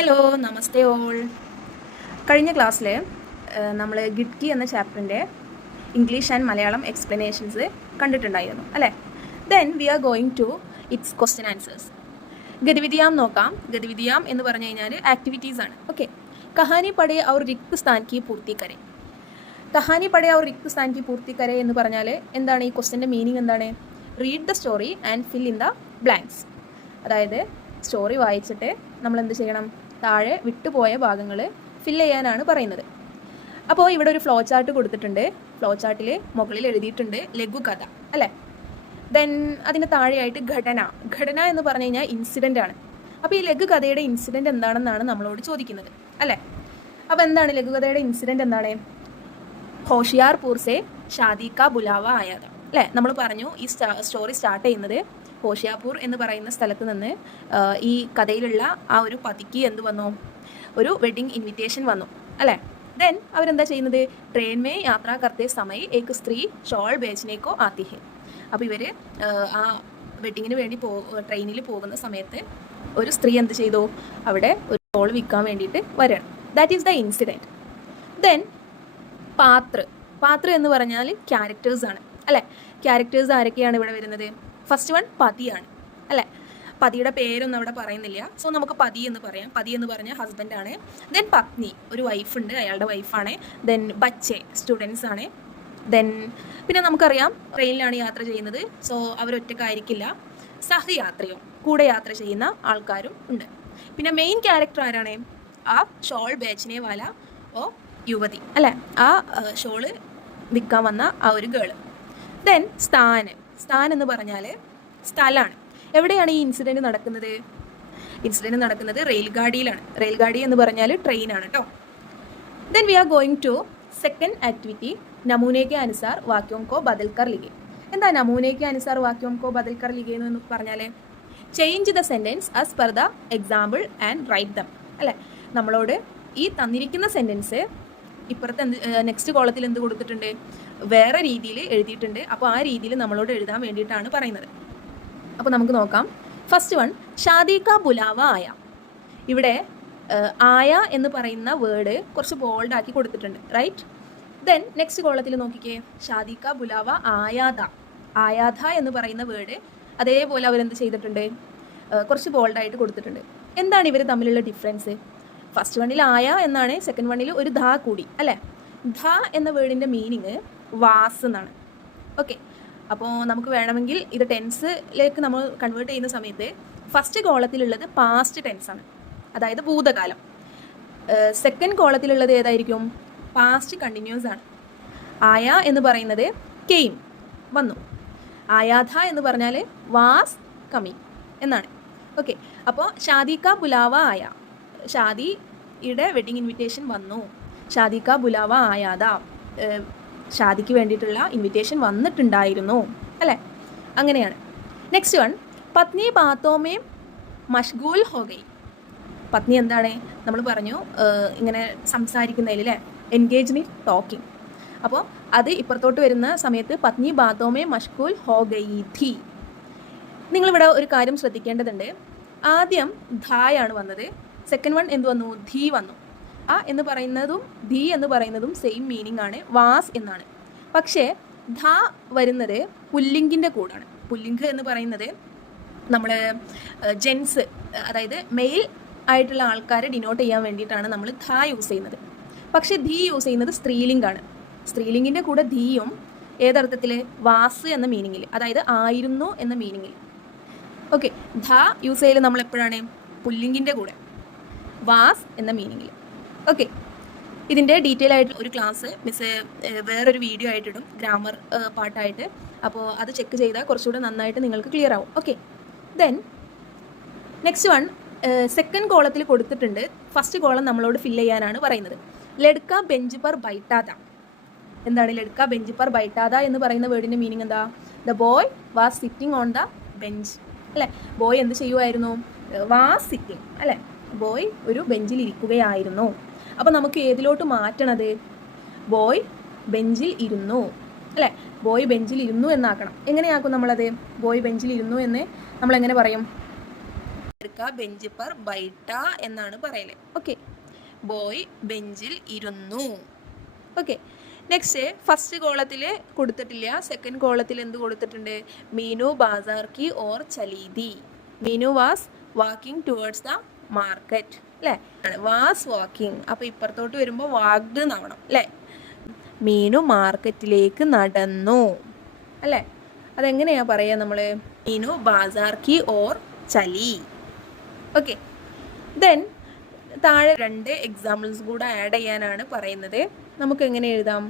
Hello നമസ്തേ all. കഴിഞ്ഞ ക്ലാസ്സിൽ നമ്മൾ ഗിഡ്കി എന്ന ചാപ്റ്ററിൻ്റെ ഇംഗ്ലീഷ് ആൻഡ് മലയാളം എക്സ്പ്ലനേഷൻസ് കണ്ടിട്ടുണ്ടായിരുന്നു അല്ലേ. Then we are going to its question answers. ഗതിവിധിയാം നോക്കാം. ഗതിവിധിയാം എന്ന് പറഞ്ഞു കഴിഞ്ഞാൽ ആക്ടിവിറ്റീസ് ആണ്. ഓക്കെ. കഹാനി പഠേ ഔർ റിക്ത് സ്ഥാൻ കി പൂർത്തി കരെ. കഹാനി പഠേ ഔർ റിക്ത് സ്ഥാൻ കി പൂർത്തി കരെ എന്ന് പറഞ്ഞാൽ എന്താണ് ഈ ക്വസ്റ്റ്യൻ്റെ മീനിങ് എന്താണ്? Read the story and fill in the blanks. അതായത് സ്റ്റോറി വായിച്ചിട്ട് നമ്മൾ എന്ത് ചെയ്യണം? താഴെ വിട്ടുപോയ ഭാഗങ്ങൾ ഫില്ല് ചെയ്യാനാണ് പറയുന്നത്. അപ്പോൾ ഇവിടെ ഒരു ഫ്ലോ ചാർട്ട് കൊടുത്തിട്ടുണ്ട്. ഫ്ലോ ചാർട്ടിൽ മുകളിൽ എഴുതിയിട്ടുണ്ട് ലഘുകഥ അല്ലേ. ദെൻ അതിന് താഴെയായിട്ട് ഘടന. ഘടന എന്ന് പറഞ്ഞു കഴിഞ്ഞാൽ ഇൻസിഡൻ്റ് ആണ്. അപ്പോൾ ഈ ലഘുകഥയുടെ ഇൻസിഡൻറ്റ് എന്താണെന്നാണ് നമ്മളോട് ചോദിക്കുന്നത് അല്ലേ. അപ്പോൾ എന്താണ് ലഘുകഥയുടെ ഇൻസിഡൻറ്റ്? എന്താണ്? ഹോഷിയാർപൂർ സെ ഷാദി കാ ബുലാവ ആയാത അല്ലേ. നമ്മൾ പറഞ്ഞു ഈ സ്റ്റോറി സ്റ്റാർട്ട് ചെയ്യുന്നത് ഹോഷിയാർപൂർ എന്ന് പറയുന്ന സ്ഥലത്ത് നിന്ന് ഈ കഥയിലുള്ള ആ ഒരു പതിക്ക് എന്ത് വന്നു? ഒരു വെഡിങ് ഇൻവിറ്റേഷൻ വന്നു അല്ലേ. ദെൻ അവരെന്താ ചെയ്യുന്നത്? ട്രെയിൻ മേ യാത്രാ കർത്തേ സമയ ഏക് സ്ത്രീ ഷോൾ ബേച്ചനേക്കോ ആത്തി ഹെ. അപ്പോൾ ഇവർ ആ വെഡിങ്ങിന് വേണ്ടി ട്രെയിനിൽ പോകുന്ന സമയത്ത് ഒരു സ്ത്രീ എന്ത് ചെയ്തു? അവിടെ ഒരു ഷോൾ വിൽക്കാൻ വേണ്ടിയിട്ട് വരണം. That is the incident. Then പാത്ര എന്ന് പറഞ്ഞാൽ ക്യാരക്ടേഴ്സാണ് അല്ലേ. ക്യാരക്ടേഴ്സ് ആരൊക്കെയാണ് ഇവിടെ വരുന്നത്? ഫസ്റ്റ് വൺ പതിയാണ് അല്ലേ. പതിയുടെ പേരൊന്നും അവിടെ പറയുന്നില്ല. സോ നമുക്ക് പതി എന്ന് പറയാം. പതി എന്ന് പറഞ്ഞാൽ ഹസ്ബൻഡാണ്. ദെൻ പത്നി, ഒരു വൈഫുണ്ട്, അയാളുടെ വൈഫാണ്. ദെൻ ബച്ചെ, സ്റ്റുഡൻസ് ആണ്. ദെൻ പിന്നെ നമുക്കറിയാം ട്രെയിനിലാണ് യാത്ര ചെയ്യുന്നത്. സോ അവരൊറ്റക്കായിരിക്കില്ല, സഹയാത്രിയോ കൂടെ യാത്ര ചെയ്യുന്ന ആൾക്കാരും ഉണ്ട്. പിന്നെ മെയിൻ ക്യാരക്ടർ ആരാണ്? ആ ഷോൾ ബേച്ചനെ വാല ഓ യുവതി അല്ലേ. ആ ഷോള് വിൽക്കാൻ വന്ന ആ ഒരു ഗേള്. ദെൻ സ്ഥാൻ എന്ന് പറഞ്ഞാൽ സ്ഥലമാണ്. എവിടെയാണ് ഈ ഇൻസിഡൻറ്റ് നടക്കുന്നത്? ഇൻസിഡൻറ്റ് നടക്കുന്നത് റെയിൽഗാഡിയിലാണ്. റെയിൽഗാഡി എന്ന് പറഞ്ഞാൽ ട്രെയിനാണ് കേട്ടോ. Then we are going to second activity, നമൂനെ കെ അനുസാർ വാക്യോം കോ ബദൽക്കർ ലിഖെ. എന്താ നമൂനെ കെ അനുസാർ വാക്യോം കോ ബദൽക്കർ ലിഖെ എന്ന് പറഞ്ഞാൽ change the sentence as per the example and write them അല്ലേ. നമ്മളോട് ഈ തന്നിരിക്കുന്ന സെൻറ്റൻസ് ഇപ്പുറത്തെ നെക്സ്റ്റ് കോളത്തിൽ എന്ത് കൊടുത്തിട്ടുണ്ട്? വേറെ രീതിയിൽ എഴുതിയിട്ടുണ്ട്. അപ്പോൾ ആ രീതിയിൽ നമ്മളോട് എഴുതാൻ വേണ്ടിയിട്ടാണ് പറയുന്നത്. അപ്പോൾ നമുക്ക് നോക്കാം. ഫസ്റ്റ് വൺ, ഷാദി കാ ബുലാവ ആയ. ഇവിടെ ആയ എന്ന് പറയുന്ന വേർഡ് കുറച്ച് ബോൾഡാക്കി കൊടുത്തിട്ടുണ്ട്, റൈറ്റ്. ദെൻ നെക്സ്റ്റ് കോളത്തിൽ നോക്കിക്കേ, ഷാദി കാ ബുലാവ ആയാത. ആയാത എന്ന് പറയുന്ന വേർഡ് അതേപോലെ അവരെന്ത് ചെയ്തിട്ടുണ്ട്? കുറച്ച് ബോൾഡായിട്ട് കൊടുത്തിട്ടുണ്ട്. എന്താണ് ഇവർ തമ്മിലുള്ള ഡിഫറൻസ്? ഫസ്റ്റ് വണ്ണിൽ ആയ എന്നാണ്, സെക്കൻഡ് വണ്ണിൽ ഒരു ധ കൂടി അല്ലേ. ധ എന്ന വേർഡിൻ്റെ മീനിങ് വാസ് എന്നാണ്. ഓക്കെ. അപ്പോൾ നമുക്ക് വേണമെങ്കിൽ ഇത് ടെൻസിലേക്ക് നമ്മൾ കൺവേർട്ട് ചെയ്യുന്ന സമയത്ത് ഫസ്റ്റ് കോളത്തിലുള്ളത് പാസ്റ്റ് ടെൻസാണ്, അതായത് ഭൂതകാലം. സെക്കൻഡ് കോളത്തിലുള്ളത് ഏതായിരിക്കും? പാസ്റ്റ് കണ്ടിന്യൂസ് ആണ്. ആയ എന്ന് പറയുന്നത് കെയിം, വന്നു. ആയാധ എന്ന് പറഞ്ഞാൽ വാസ് കമ്മിങ് എന്നാണ്. ഓക്കെ. അപ്പോൾ ഷാദി കാ ബുലാവ ആയ, ഷാദിയുടെ വെഡിങ് ഇൻവിറ്റേഷൻ വന്നു. ഷാദി കാ ബുലാവ ആയാത, ഷാദിക്ക് വേണ്ടിയിട്ടുള്ള ഇൻവിറ്റേഷൻ വന്നിട്ടുണ്ടായിരുന്നു അല്ലേ. അങ്ങനെയാണ്. നെക്സ്റ്റ് വൺ, പത്നി ബാത്തോമേ മഷ്ഗൂൽ ഹോ ഗയി. പത്നി എന്താണ്? നമ്മൾ പറഞ്ഞു ഇങ്ങനെ സംസാരിക്കുന്നതിൽ അല്ലേ, എൻഗേജ് ഇൻ ടോക്കിംഗ്. അപ്പോൾ അത് ഇപ്പുറത്തോട്ട് വരുന്ന സമയത്ത് പത്നി ബാത്തോമേ മഷ്ഗൂൽ ഹോ ഗയി ധി. നിങ്ങളിവിടെ ഒരു കാര്യം ശ്രദ്ധിക്കേണ്ടതുണ്ട്. ആദ്യം ധായാണ് വന്നത്, സെക്കൻഡ് വൺ എന്ത് വന്നു? ധീ വന്നു. ആ എന്ന് പറയുന്നതും ധീ എന്ന് പറയുന്നതും സെയിം മീനിങ് ആണ്, വാസ് എന്നാണ്. പക്ഷേ ധ വരുന്നത് പുല്ലിംഗിൻ്റെ കൂടാണ്. പുല്ലിംഗ് എന്ന് പറയുന്നത് നമ്മൾ ജെൻസ്, അതായത് മെയിൽ ആയിട്ടുള്ള ആൾക്കാരെ ഡിനോട്ട് ചെയ്യാൻ വേണ്ടിയിട്ടാണ് നമ്മൾ ധ യൂസ് ചെയ്യുന്നത്. പക്ഷേ ധീ യൂസ് ചെയ്യുന്നത് സ്ത്രീലിംഗാണ്. സ്ത്രീലിംഗിൻ്റെ കൂടെ ധീയും ഏതർത്ഥത്തിൽ? വാസ് എന്ന മീനിങ്ങിൽ, അതായത് ആയിരുന്നു എന്ന മീനിങ്ങിൽ. ഓക്കെ. ധ യൂസ് ചെയ്യൽ നമ്മൾ എപ്പോഴാണ്? പുല്ലിംഗിൻ്റെ കൂടെ, വാസ് എന്ന മീനിങ്ങിൽ. ഓക്കെ. ഇതിൻ്റെ ഡീറ്റെയിൽ ആയിട്ട് ഒരു ക്ലാസ് മിസ് വേറൊരു വീഡിയോ ആയിട്ടിടും, ഗ്രാമർ പാർട്ടായിട്ട്. അപ്പോൾ അത് ചെക്ക് ചെയ്താൽ കുറച്ചുകൂടെ നന്നായിട്ട് നിങ്ങൾക്ക് ക്ലിയർ ആവും. Okay. Then next one, second കോളത്തിൽ കൊടുത്തിട്ടുണ്ട്. ഫസ്റ്റ് കോളം നമ്മളോട് ഫില്ല് ചെയ്യാനാണ് പറയുന്നത്. ലഡ്ക ബെഞ്ച് പർ ബൈട്ടാത. എന്താണ് ലഡ്ക ബെഞ്ച് പർ ബൈട്ടാത എന്ന് പറയുന്ന വേർഡിൻ്റെ മീനിങ് എന്താ? The boy was sitting on the bench അല്ലേ. ബോയ് എന്ത് ചെയ്യുമായിരുന്നു? വാസ് സിറ്റിംഗ് അല്ലേ. ബോയ് ഒരു ബെഞ്ചിൽ ഇരിക്കുകയായിരുന്നു. അപ്പോൾ നമുക്ക് ഏതിലോട്ട് മാറ്റണത്? ബോയ് ബെഞ്ചിൽ ഇരുന്നു അല്ലേ. ബോയ് ബെഞ്ചിൽ ഇരുന്നു എന്നാക്കണം. എങ്ങനെയാക്കും നമ്മളത്? ബോയ് ബെഞ്ചിൽ ഇരുന്നു എന്ന് നമ്മൾ എങ്ങനെ പറയും? ബെഞ്ച് പർ ബൈട്ട എന്നാണ് പറയല്. ഓക്കെ, ബോയ് ബെഞ്ചിൽ ഇരുന്നു. ഓക്കെ, നെക്സ്റ്റ് ഫസ്റ്റ് കോളത്തിൽ കൊടുത്തിട്ടില്ല, സെക്കൻഡ് കോളത്തിൽ എന്ത് കൊടുത്തിട്ടുണ്ട്? മീനു ബാസാർ കി ഓർ ചലീതി. Meenu was walking towards the market അല്ലേ? Was walking. അപ്പോൾ ഇപ്പുറത്തോട്ട് വരുമ്പോൾ വാക്ഡ് എന്നാവണം അല്ലേ? മീനു മാർക്കറ്റിലേക്ക് നടന്നു അല്ലേ? അതെങ്ങനെയാ പറയുക നമ്മൾ? മീനു ബാസാർ കി ഓർ ചലി. ഓക്കെ, ദെൻ താഴെ 2 എക്സാമ്പിൾസ് കൂടെ ആഡ് ചെയ്യാനാണ് പറയുന്നത്. നമുക്ക് എങ്ങനെ എഴുതാം?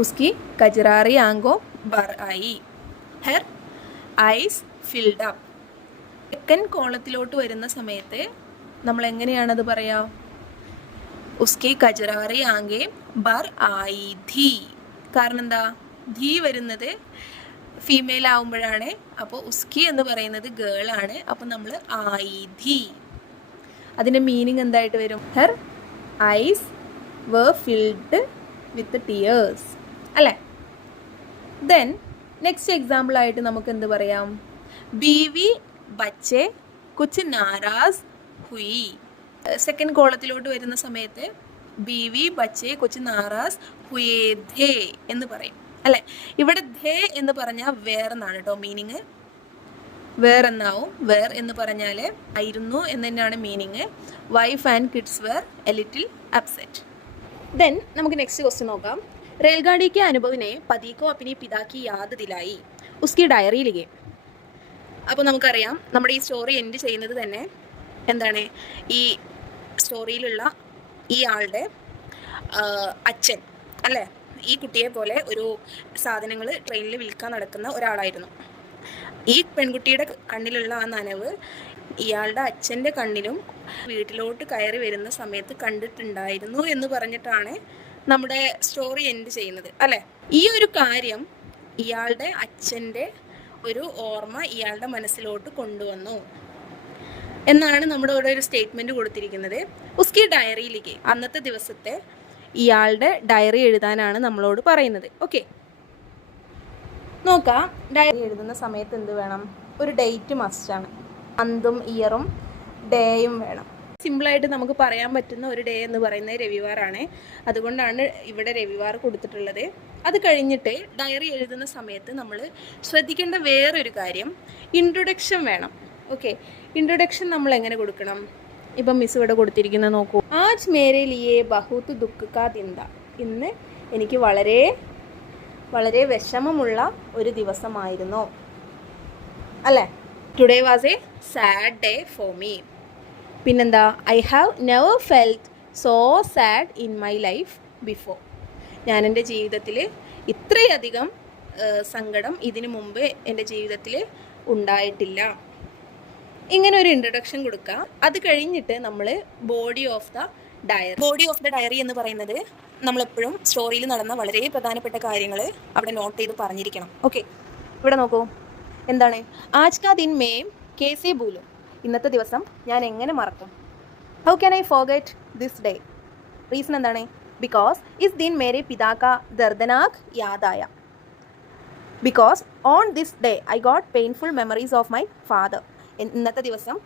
ഉസ്കി കജറാറി ആങ്കോ ബർ ആയി, her eyes filled up. Second കോളത്തിലോട്ട് വരുന്ന സമയത്ത് നമ്മൾ എങ്ങനെയാണത് പറയാ? ഉസ്കി കജറാറി ആങ്കെ ബർ ആയി ധി. കാരണം എന്താ? ധി വരുന്നത് ഫീമെയിൽ ആവുമ്പോഴാണ്. അപ്പോൾ ഉസ്കി എന്ന് പറയുന്നത് ഗേൾ ആണ്. അപ്പോൾ നമ്മൾ ആയി ധി. അതിൻ്റെ മീനിങ് എന്തായിട്ട് വരും? Her ice were filled with tears അല്ലേ? ദെൻ നെക്സ്റ്റ് എക്സാമ്പിൾ ആയിട്ട് നമുക്ക് എന്ത് പറയാം? ബീവി ബച്ചെ കുച്ച് നാരാസ് ഹുയി. സെക്കൻഡ് കോളത്തിലോട്ട് വരുന്ന സമയത്ത് ബീവി ബച്ചെ കുച്ച് നാരാസ് ഹുയേ ധേ എന്ന് പറയും അല്ലേ? ഇവിടെ ധേ എന്ന് പറഞ്ഞാൽ വേറെന്നാണ് കേട്ടോ മീനിങ്. വേറെന്നാവും. വേർ എന്ന് പറഞ്ഞാൽ ആയിരുന്നു എന്ന് തന്നെയാണ് meaning. Wife and kids were a little upset. Then നമുക്ക് നെക്സ്റ്റ് ക്വസ്റ്റ്യൻ നോക്കാം. रेलगाड़ी के अनुभव ने पति को अपने पिता की याद दिलाई, उसकी डायरी लिखे. അപ്പോൾ നമുക്കറിയാം നമ്മുടെ ഈ സ്റ്റോറി എൻഡ് ചെയ്യുന്നത് തന്നെ എന്താണ്? ഈ സ്റ്റോറിയിലുള്ള ഈ ആളുടെ അച്ഛൻ അല്ലേ? ഈ കുട്ടിയെ പോലെ ഒരു സാധനങ്ങൾ ട്രെയിനിൽ വിൽക്കാൻ നടക്കുന്ന ഒരാളായിരുന്നു. ഈ പെൺകുട്ടിയുടെ കണ്ണിലുള്ള ആ നനവ് ഇയാളുടെ അച്ഛൻ്റെ കണ്ണിലും വീട്ടിലോട്ട് കയറി വരുന്ന സമയത്ത് കണ്ടിട്ടുണ്ടായിരുന്നു എന്ന് പറഞ്ഞിട്ടാണ് നമ്മുടെ സ്റ്റോറി എൻഡ് ചെയ്യുന്നത് അല്ലേ? ഈ ഒരു കാര്യം ഇയാളുടെ അച്ഛൻ്റെ ഒരു ഓർമ്മ ഇയാളുടെ മനസ്സിലോട്ട് കൊണ്ടുവന്നു എന്നാണ് നമ്മുടെ ഇവിടെ ഒരു സ്റ്റേറ്റ്മെൻറ്റ് കൊടുത്തിരിക്കുന്നത്. ഉസ്കി ഡയറിയിലേക്ക് അന്നത്തെ ദിവസത്തെ ഇയാളുടെ ഡയറി എഴുതാനാണ് നമ്മളോട് പറയുന്നത്. ഓക്കെ, നോക്കാം. ഡയറി എഴുതുന്ന സമയത്ത് എന്ത് വേണം? ഒരു ഡേറ്റ് മസ്റ്റാണ്. മന്തും ഇയറും ഡേയും വേണം. സിമ്പിളായിട്ട് നമുക്ക് പറയാൻ പറ്റുന്ന ഒരു ഡേ എന്ന് പറയുന്നത് രവിവാറാണ്. അതുകൊണ്ടാണ് ഇവിടെ രവിവാർ കൊടുത്തിട്ടുള്ളത്. അത് കഴിഞ്ഞിട്ട് ഡയറി എഴുതുന്ന സമയത്ത് നമ്മൾ ശ്രദ്ധിക്കേണ്ട വേറൊരു കാര്യം, ഇൻട്രൊഡക്ഷൻ വേണം. ഓക്കെ, ഇൻട്രൊഡക്ഷൻ നമ്മൾ എങ്ങനെ കൊടുക്കണം? ഇപ്പം മിസ് ഇവിടെ കൊടുത്തിരിക്കുന്നത് നോക്കൂ. ആജ് മേരെ ലിയേ ബഹുത് ദുഃഖ് കാ ദിൻ താ. ഇന്ന് എനിക്ക് വളരെ വളരെ വിഷമമുള്ള ഒരു ദിവസമായിരുന്നു അല്ലേ? Today was a sad day for me. പിന്നെന്താ? I have never felt so sad in my life before. ഞാൻ എൻ്റെ ജീവിതത്തിൽ ഇത്രയധികം സങ്കടം ഇതിനു മുമ്പ് എൻ്റെ ജീവിതത്തിൽ ഉണ്ടായിട്ടില്ല. ഇങ്ങനെ ഒരു ഇൻട്രൊഡക്ഷൻ കൊടുക്കുക. അത് കഴിഞ്ഞിട്ട് നമ്മൾ body of the diary. Body of the diary എന്ന് പറയുന്നത് നമ്മളെപ്പോഴും സ്റ്റോറിയിൽ നടന്ന വളരെ പ്രധാനപ്പെട്ട കാര്യങ്ങൾ അവിടെ നോട്ട് ചെയ്ത് പറഞ്ഞിരിക്കണം. ഓക്കെ, ഇവിടെ നോക്കൂ. എന്താണ്? ആജ് കാ ദിൻ മേ കേസേ ഭൂലും. ഇന്നത്തെ ദിവസം ഞാൻ എങ്ങനെ മറക്കും? How can I forget this day? Reason എന്താണ്? ബിക്കോസ് ഇസ് ദിൻ മേരെ പിതാ കാ ദർദനാക് യാദായ. Because on this day I got painful memories of my father. ഇന്നത്തെ ദിവസം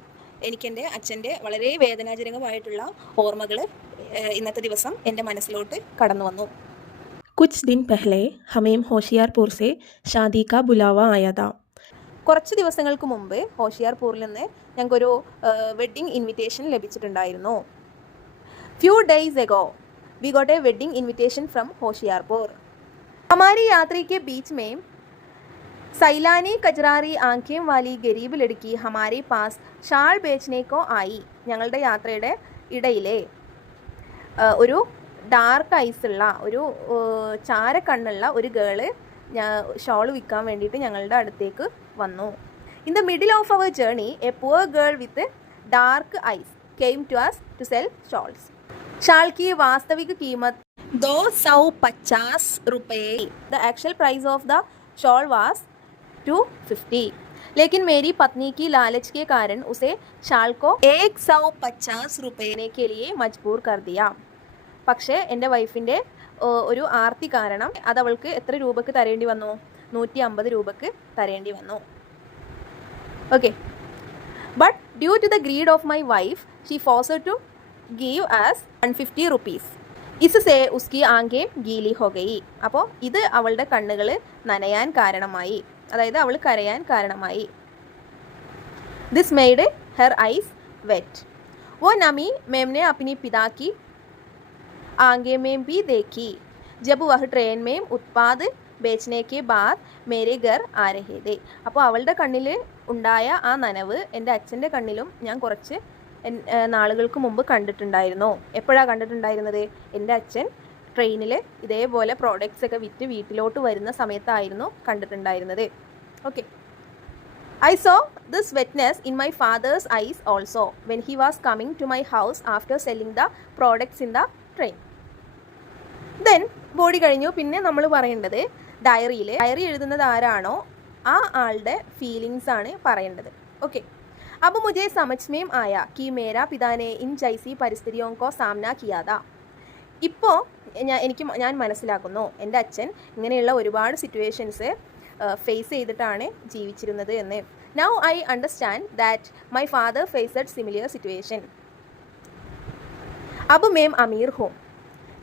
എനിക്കെൻ്റെ അച്ഛൻ്റെ വളരെ വേദനാജനകമായിട്ടുള്ള ഓർമ്മകൾ ഇന്നത്തെ ദിവസം എൻ്റെ മനസ്സിലോട്ട് കടന്നു വന്നു. കുച്ച് ദിൻ പെഹ്ലെ ഹമേം ഹോഷിയാർപൂർ സെ ഷാദി കാ ബുലാവ ആയാ താ. കുറച്ച് ദിവസങ്ങൾക്ക് മുമ്പ് ഹോഷിയാർപൂരിൽ നിന്ന് ഞങ്ങൾക്കൊരു വെഡ്ഡിംഗ് ഇൻവിറ്റേഷൻ ലഭിച്ചിട്ടുണ്ടായിരുന്നു. Few days ago we got a wedding invitation from Hoshiarpur. हमारी यात्री के बीच में സൈലാനി കജറാറി ആംഖേം വാലി ഗരീബ് ലടുക്കി ഹമാരെ പാസ് ഷാൾ ബേച്ച്നേക്കോ ആയി. ഞങ്ങളുടെ യാത്രയുടെ ഇടയിലെ ഒരു ഡാർക്ക് ഐസുള്ള ഒരു ചാരക്കണ്ണുള്ള ഒരു ഗേള് ഷോൾ വിൽക്കാൻ വേണ്ടിയിട്ട് ഞങ്ങളുടെ അടുത്തേക്ക് വന്നു. In the middle of our journey a poor girl with dark eyes came to us to sell shawls. ഷാൾ की वास्तविक कीमत 250 रुपये. The actual price of the shawl was 250. लेकिन मेरी पत्नी की लालच के कारण उसे शाल को 150 रुपये के लिए मजबूर कर दिया. പക്ഷേ എൻ്റെ വൈഫിൻ്റെ ഒരു ആർത്തി കാരണം അതവൾക്ക് എത്ര രൂപക്ക് തരേണ്ടി വന്നു? 150 രൂപക്ക് തരേണ്ടി വന്നു. Okay, but due to the greed of my wife she forced to give us 150 rupees. ഇസ്സേ ഉസ്കി ആങ്കേ ഗീലി ഹോ ഗയി. അപ്പോൾ ഇത് അവളുടെ കണ്ണുകൾ നനയാൻ കാരണമായി, അതായത് അവൾ കരയാൻ കാരണമായി. This made her eyes wet. वो नमी मैम ने अपनी पिता की आगे में भी देखी जब वह ट्रेन में उत्पाद बेचने के बाद मेरे घर आ रहे थे. അപ്പോൾ അവളുടെ കണ്ണിൽ ഉണ്ടായ ആ നനവ് എൻ്റെ അച്ഛൻ്റെ കണ്ണിലും ഞാൻ കുറച്ച് നാളുകൾക്ക് മുമ്പ് കണ്ടിട്ടുണ്ടായിരുന്നു. എപ്പോഴാണ് കണ്ടിട്ടുണ്ടായിരുന്നത്? എൻ്റെ അച്ഛൻ ട്രെയിനിൽ ഇതേപോലെ പ്രോഡക്റ്റ്സ് ഒക്കെ വിറ്റ് വീട്ടിലോട്ട് വരുന്ന സമയത്തായിരുന്നു കണ്ടിട്ടുണ്ടായിരുന്നത്. Okay. I saw this wetness in my father's eyes also when he was coming to my house after selling the products in the train. Then body കഴിഞ്ഞു. പിന്നെ നമ്മൾ പറയേണ്ടത് ഡയറി എഴുതുന്നത് ആരാണോ ആ ആളുടെ ഫീലിങ്സ് ആണ് പറയേണ്ടത്. ഓക്കെ. अब मुझे समझ में आया कि मेरा पिता ने इन जैसी परिस्थितियों को सामना किया था. ഇപ്പോൾ ഞാൻ മനസ്സിലാക്കുന്നു എൻ്റെ അച്ഛൻ ഇങ്ങനെയുള്ള ഒരുപാട് സിറ്റുവേഷൻസ് ഫേസ് ചെയ്തിട്ടാണ് ജീവിച്ചിരുന്നത് എന്ന്. Now I understand that my father faced similar situation. അബ് മേം അമീർ ഹോം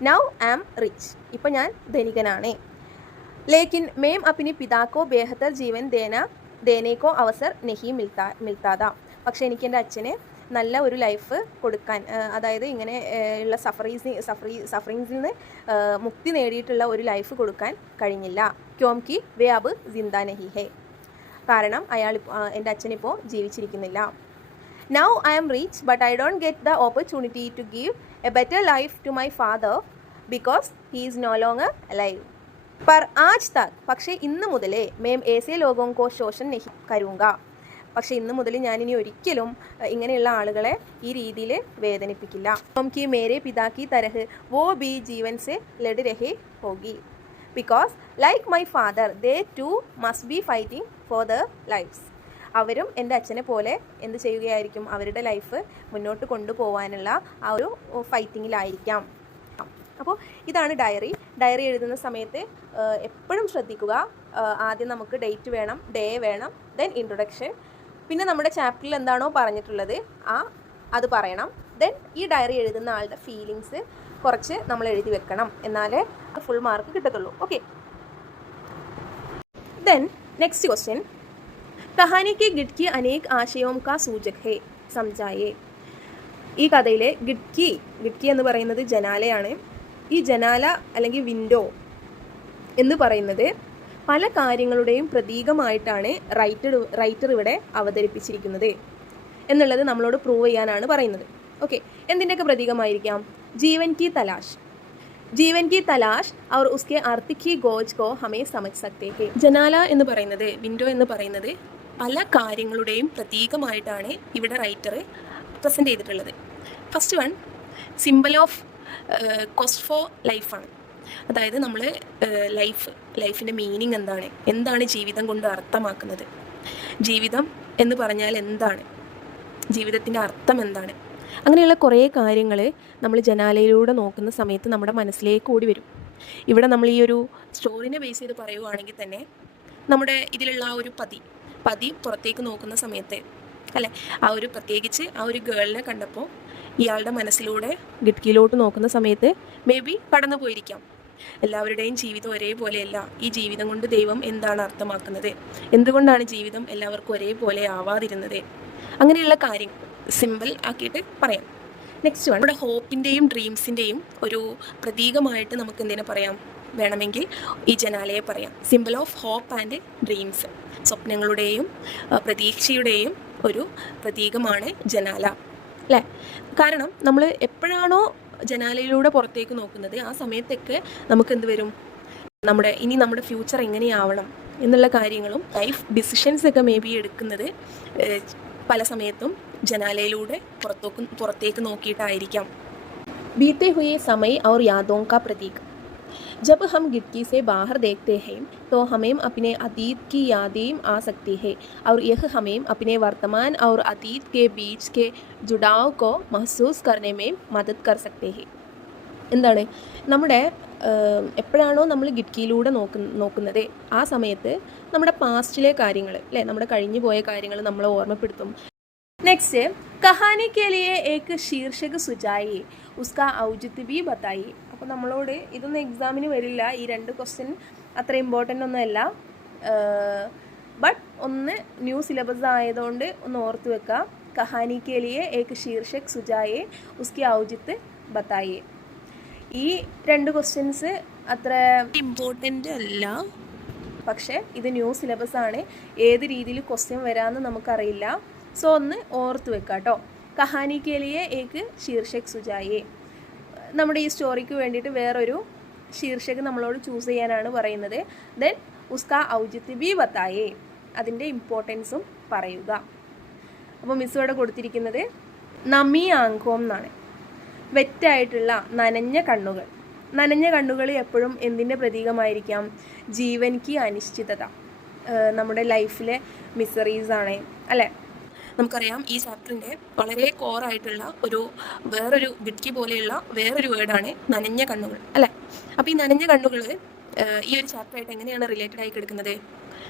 നൗ ആം റിച്ച്. ഇപ്പോൾ ഞാൻ ധനികനാണ്. ലേക്കിൻ മേം അപ്പിനി പിതാക്കോ ബേഹത്തർ ജീവൻ ദേനേക്കോ അവസർ നെഹി മിൽത്താതാ. പക്ഷേ എനിക്ക് എൻ്റെ അച്ഛന് നല്ല ഒരു ലൈഫ് കൊടുക്കാൻ, അതായത് ഇങ്ങനെ ഉള്ള സഫറിങ്സിൽ നിന്ന് മുക്തി നേടിയിട്ടുള്ള ഒരു ലൈഫ് കൊടുക്കാൻ കഴിഞ്ഞില്ല. ക്യോംകി വേ അബ് ജിന്ദാ നഹി ഹേ. കാരണം എൻ്റെ അച്ഛനിപ്പോൾ ജീവിച്ചിരിക്കുന്നില്ല. Now I am rich but I don't get the opportunity to give a better life to my father because he is no longer alive. पर आज तक പക്ഷേ ഇന്ന് മുതലേ മേം ഏസേ ലോഗോं को शोषण नहीं करूँगा. പക്ഷേ ഇന്ന് മുതൽ ഞാനിനി ഒരിക്കലും ഇങ്ങനെയുള്ള ആളുകളെ ഈ രീതിയിൽ വേദനിപ്പിക്കില്ല. कि मेरे पिता की तरह वो भी जीवन से लड़ रहे होगी because like my father they too must be fighting for their lives. അവരും എൻ്റെ അച്ഛനെ പോലെ എന്ത് ചെയ്യുകയായിരിക്കും? അവരുടെ ലൈഫ് മുന്നോട്ട് കൊണ്ടുപോകാനുള്ള ആ ഒരു ഫൈറ്റിങ്ങിലായിരിക്കാം. അപ്പോൾ ഇതാണ് ഡയറി എഴുതുന്ന സമയത്ത് എപ്പോഴും ശ്രദ്ധിക്കുക. ആദ്യം നമുക്ക് ഡേറ്റ് വേണം, ഡേ വേണം, ദെൻ ഇൻട്രൊഡക്ഷൻ, പിന്നെ നമ്മുടെ ചാപ്റ്ററിൽ എന്താണോ പറഞ്ഞിട്ടുള്ളത് അത് പറയണം. ദെൻ ഈ ഡയറി എഴുതുന്ന ആളുടെ ഫീലിങ്സ് കുറച്ച് നമ്മൾ എഴുതി വെക്കണം, എന്നാലേ ഫുൾ മാർക്ക് കിട്ടത്തുള്ളൂ. ഓക്കെ. ദെൻ നെക്സ്റ്റ് ക്വസ്റ്റ്യൻ, കഹാനി കി ഗിഡ്കി അനേക് ആശയോം കാ സൂചക് ഹേ സംജായേ. ഈ കഥയിലെ ഗിഡ്കി എന്ന് പറയുന്നത് ജനാലയാണ്. ഈ ജനാല അല്ലെങ്കിൽ വിൻഡോ എന്ന് പറയുന്നത് പല കാര്യങ്ങളുടെയും പ്രതീകമായിട്ടാണ് റൈറ്റർ ഇവിടെ അവതരിപ്പിച്ചിരിക്കുന്നത് എന്നുള്ളത് നമ്മളോട് പ്രൂവ് ചെയ്യാനാണ് പറയുന്നത്. ഓക്കെ. എന്തിൻ്റെയൊക്കെ പ്രതീകമായിരിക്കാം? ജീവൻ കി തലാഷ് और उसके अर्थ की गोज को हमें समझ सकते हैं. ജനാല എന്ന് പറയുന്നത്, വിൻഡോ എന്ന് പറയുന്നത് പല കാര്യങ്ങളുടെയും പ്രതീകമായിട്ടാണ് ഇവിടെ റൈറ്റർ പ്രസൻറ്റ് ചെയ്തിട്ടുള്ളത്. First one, simple of cost for ലൈഫാണ്. അതായത് നമ്മൾ ലൈഫിൻ്റെ മീനിങ് എന്താണ് ജീവിതം കൊണ്ട് അർത്ഥമാക്കുന്നത്, ജീവിതം എന്ന് പറഞ്ഞാൽ എന്താണ്, ജീവിതത്തിൻ്റെ അർത്ഥം എന്താണ്, അങ്ങനെയുള്ള കുറേ കാര്യങ്ങൾ നമ്മൾ ജനാലയിലൂടെ നോക്കുന്ന സമയത്ത് നമ്മുടെ മനസ്സിലേക്ക് ഓടി വരും. ഇവിടെ നമ്മൾ ഈ ഒരു സ്റ്റോറിനെ ബേസ് ചെയ്ത് പറയുകയാണെങ്കിൽ തന്നെ നമ്മുടെ ഇതിലുള്ള ആ ഒരു പതി പുറത്തേക്ക് നോക്കുന്ന സമയത്ത് അല്ലേ, പ്രത്യേകിച്ച് ആ ഒരു ഗേളിനെ കണ്ടപ്പോൾ ഇയാളുടെ മനസ്സിലൂടെ ഗിഡ്കിയിലോട്ട് നോക്കുന്ന സമയത്ത് മേ ബി കടന്നു പോയിരിക്കാം. എല്ലാവരുടെയും ജീവിതം ഒരേപോലെയല്ല. ഈ ജീവിതം കൊണ്ട് ദൈവം എന്താണ് അർത്ഥമാക്കുന്നത്, എന്തുകൊണ്ടാണ് ജീവിതം എല്ലാവർക്കും ഒരേപോലെ ആവാതിരുന്നത്, അങ്ങനെയുള്ള കാര്യം സിമ്പിൾ ആക്കിയിട്ട് പറയാം. നെക്സ്റ്റ് വൺ, ഇവിടെ ഹോപ്പിൻ്റെയും ഡ്രീംസിൻ്റെയും ഒരു പ്രതീകമായിട്ട് നമുക്ക് എന്തിനെ പറയാം? വേണമെങ്കിൽ ഈ ജനാലയെ പറയാം. Symbol of hope and dreams, സ്വപ്നങ്ങളുടെയും പ്രതീക്ഷയുടെയും ഒരു പ്രതീകമാണ് ജനാല അല്ലേ. കാരണം നമ്മൾ എപ്പോഴാണോ ജനാലയിലൂടെ പുറത്തേക്ക് നോക്കുന്നത് ആ സമയത്തൊക്കെ നമുക്ക് എന്ത് വരും? നമ്മുടെ ഫ്യൂച്ചർ എങ്ങനെയാവണം എന്നുള്ള കാര്യങ്ങളും ലൈഫ് ഡിസിഷൻസൊക്കെ മേ ബി എടുക്കുന്നത് പല സമയത്തും ജനാലയിലൂടെ പുറത്തേക്ക് നോക്കിയിട്ടായിരിക്കാം. ബീത്തെ ഹുയെ സമയ और यादों का प्रतीक. जब हम खिड़की से बाहर देखते हैं तो हमें अपने अतीत की यादें आ सकती है और यह हमें अपने वर्तमान और अतीत के बीच के जुड़ाव को महसूस करने में मदद कर सकते हैं. എന്താണ് നമ്മുടെ എപ്പോഴാണോ നമ്മൾ ഗിഡ്കിയിലൂടെ നോക്കുന്നത് ആ സമയത്ത് നമ്മുടെ പാസ്റ്റിലെ കാര്യങ്ങൾ അല്ലേ, നമ്മുടെ കഴിഞ്ഞു പോയ കാര്യങ്ങൾ നമ്മളെ ഓർമ്മപ്പെടുത്തും. നെക്സ്റ്റ് കഹാനി കെ ലിയെ ഏക് ശീർഷക് സുജായി ഉസ്കാ ഔചിത്യ ഭി ബതായി. അപ്പോൾ നമ്മളോട് ഇതൊന്നും എക്സാമിന് വരില്ല, ഈ 2 ക്വസ്റ്റ്യൻ അത്ര ഇമ്പോർട്ടൻ്റ് ഒന്നുമല്ല, ബട്ട് ഒന്ന് ന്യൂ സിലബസ് ആയതുകൊണ്ട് ഒന്ന് ഓർത്ത് വെക്കുക. കഹാനി കെ ലിയെ ഏക് ശീർഷക് സുജായി ഉസ്കി ഔചിത്യ ബതായി. ഈ 2 ക്വസ്റ്റ്യൻസ് അത്ര ഇമ്പോർട്ടൻ്റ് അല്ല, പക്ഷേ ഇത് ന്യൂ സിലബസ് ആണ്, ഏത് രീതിയിൽ ക്വസ്റ്റ്യൻ വരാമെന്ന് നമുക്കറിയില്ല. സോ ഒന്ന് ഓർത്ത് വെക്കുക കേട്ടോ. കഹാനി കെ ലിയെ ഏക് ശീർഷക് സുജായി. നമ്മുടെ ഈ സ്റ്റോറിക്ക് വേണ്ടിയിട്ട് വേറൊരു ശീർഷക് നമ്മളോട് ചൂസ് ചെയ്യാനാണ് പറയുന്നത്. ദെൻ ഉസ്കാ ഔചിത്യ ഭി ബതായേ, അതിൻ്റെ ഇമ്പോർട്ടൻസും പറയുക. അപ്പോൾ മിസ് ഇവിടെ കൊടുത്തിരിക്കുന്നത് നമി ആങ്കോം എന്നാണ്, വെറ്റായിട്ടുള്ള നനഞ്ഞ കണ്ണുകൾ. നനഞ്ഞ കണ്ണുകൾ എപ്പോഴും എന്തിൻ്റെ പ്രതീകമായിരിക്കാം? ജീവൻ കി അനിശ്ചിതത, നമ്മുടെ ലൈഫിലെ മിസറീസാണ് അല്ലേ. നമുക്കറിയാം ഈ ചാപ്റ്ററിൻ്റെ വളരെ കോറായിട്ടുള്ള വേറൊരു ഗിഡ്കി പോലെയുള്ള വേറൊരു വേർഡാണ് നനഞ്ഞ കണ്ണുകൾ അല്ലേ. അപ്പോൾ ഈ നനഞ്ഞ കണ്ണുകൾ ഈ ഒരു ചാപ്റ്ററായിട്ട് എങ്ങനെയാണ് റിലേറ്റഡ് ആയി കിടക്കുന്നത്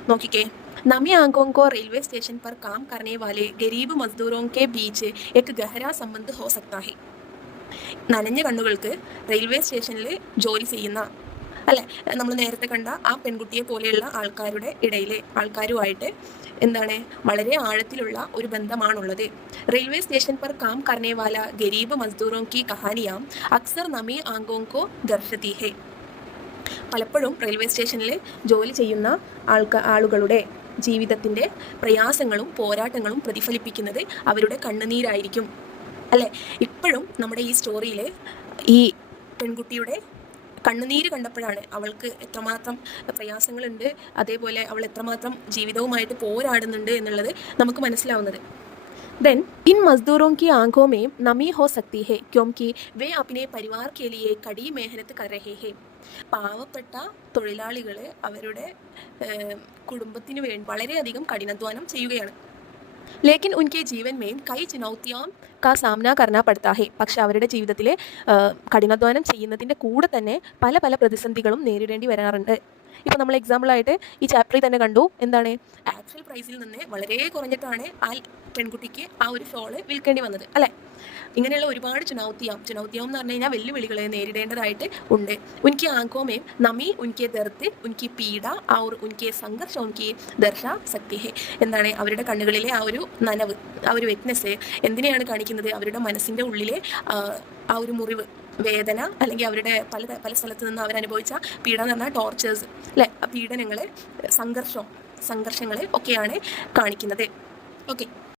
നോക്കിക്കേ. നമി ആങ്കോं को रेलवे स्टेशन पर काम करने वाले गरीब मजदूरों के बीच एक गहरा संबंध हो सकता है. നനഞ്ഞ കണ്ണുകൾക്ക് റെയിൽവേ സ്റ്റേഷനിൽ ജോലി ചെയ്യുന്ന അല്ലേ, നമ്മൾ നേരത്തെ കണ്ട ആ പെൺകുട്ടിയെ പോലെയുള്ള ആൾക്കാരുടെ ഇടയിലെ ആൾക്കാരുമായിട്ട് എന്താണ് വളരെ ആഴത്തിലുള്ള ഒരു ബന്ധമാണുള്ളത്. റെയിൽവേ സ്റ്റേഷൻ पर काम करने वाला गरीब मजदूरों की कहानियाँ अक्सर नमी आंखों को दर्शती है. പലപ്പോഴും റെയിൽവേ സ്റ്റേഷനിൽ ജോലി ചെയ്യുന്ന ആളുകളുടെ ജീവിതത്തിൻ്റെ പ്രയാസങ്ങളും പോരാട്ടങ്ങളും പ്രതിഫലിപ്പിക്കുന്നത് അവരുടെ കണ്ണുനീരായിരിക്കും അല്ലേ. ഇപ്പോഴും നമ്മുടെ ഈ സ്റ്റോറിയിൽ ഈ പെൺകുട്ടിയുടെ കണ്ണുനീര് കണ്ടപ്പോഴാണ് അവൾക്ക് എത്രമാത്രം പ്രയാസങ്ങളുണ്ട്, അതേപോലെ അവൾ എത്രമാത്രം ജീവിതവുമായിട്ട് പോരാടുന്നുണ്ട് എന്നുള്ളത് നമുക്ക് മനസ്സിലാവുന്നത്. देन इन मजदूरों की आंखों में नमी हो सकती है क्योंकि वे अपने परिवार के लिए कड़ी मेहनत कर रहे हैं. പാവപ്പെട്ട തൊഴിലാളികൾ അവരുടെ കുടുംബത്തിന് വേണ്ടി വളരെയധികം കഠിനാധ്വാനം ചെയ്യുകയാണ്. ലേക്കിൻ ഉൻകെ ജീവൻ മേം കൈ ചുനൗത്തിയാം കാ സാമന കർണ പടുത്താ ഹെ. പക്ഷെ അവരുടെ ജീവിതത്തിൽ കഠിനാധ്വാനം ചെയ്യുന്നതിൻ്റെ കൂടെ തന്നെ പല പല പ്രതിസന്ധികളും നേരിടേണ്ടി വരാറുണ്ട്. ഇപ്പോൾ നമ്മൾ എക്സാമ്പിളായിട്ട് ഈ ചാപ്റ്ററിൽ തന്നെ കണ്ടു, എന്താണ് ആക്ച്വൽ പ്രൈസിൽ നിന്ന് വളരെ കുറഞ്ഞിട്ടാണ് ആ പെൺകുട്ടിക്ക് ആ ഒരു ഷോള് വിൽക്കേണ്ടി വന്നത് അല്ലേ. ഇങ്ങനെയുള്ള ഒരുപാട് ചുനൗത്തിയാം എന്ന് പറഞ്ഞു കഴിഞ്ഞാൽ വെല്ലുവിളികളെ നേരിടേണ്ടതായിട്ട് ഉണ്ട്. ഉൻകി ആങ്കോമേം നമി ഉൻകെ ദർത്ത് ഉൻകി പീഡ ഔർ ഉൻകെ സംഘർഷ ഉൻകി ദർശാ സക്തി ഹെ. എന്താണ് അവരുടെ കണ്ണുകളിലെ ആ ഒരു നനവ്, ആ ഒരു വെറ്റ്നെസ് എന്തിനെയാണ് കാണിക്കുന്നത്? അവരുടെ മനസ്സിൻ്റെ ഉള്ളിലെ ആ ഒരു മുറിവ്, വേദന, അല്ലെങ്കിൽ അവരുടെ പല സ്ഥലത്ത് നിന്ന് അവരനുഭവിച്ച പീഡ എന്ന് പറഞ്ഞാൽ ടോർച്ചേഴ്സ് അല്ലേ, ആ പീഡനങ്ങൾ, സംഘർഷങ്ങൾ ഒക്കെയാണ് കാണിക്കുന്നത്. ഓക്കെ.